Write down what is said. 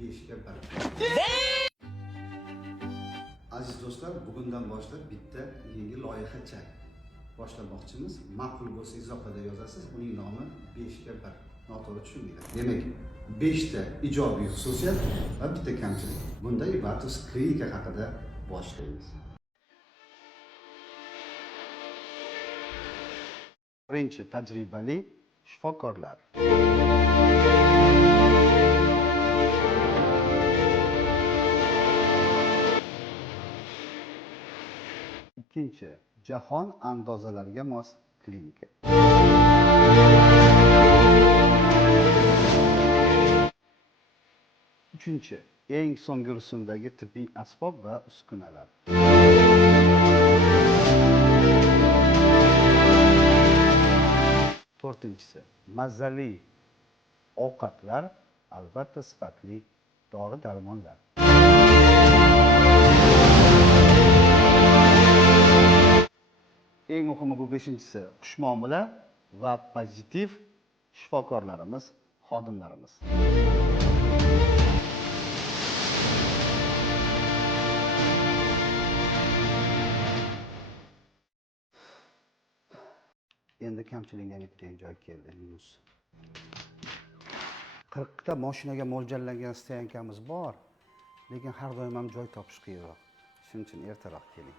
5'ga 1. Aziz do'stlar, bugundan boshlab bitta yangi loyihacha boshlamoqchimiz. Ma'qul bo'lsa izohada yozasiz. Uning nomi 5'ga 1. Noto'g'ri tushunmanglar. Demak, 5 ta ijobiy xususiyat va bitta kamchilik. Bunda Ibatus klinika haqida boshlaymiz. Birinchi tajribali shifokorlar. Ikkinchi, jahon andozalariga mos klinika. Uchinchi, eng so'nggi rusumdagi tibbiy asbob va uskunalar. To'rtinchisi, mazali ovqatlar, albatta sifatli dori-darmonlar. Eng muhimi bu 5-inchisi, xushmuomala va pozitiv shifokorlarimiz, xodimlarimiz. Endi kamchilikga yetgan joy keldi. 40 ta mashinaga mo'ljallangan stoyankamiz bor, lekin har doim ham joy topish qiyinroq. Shuning uchun ertaroq keling.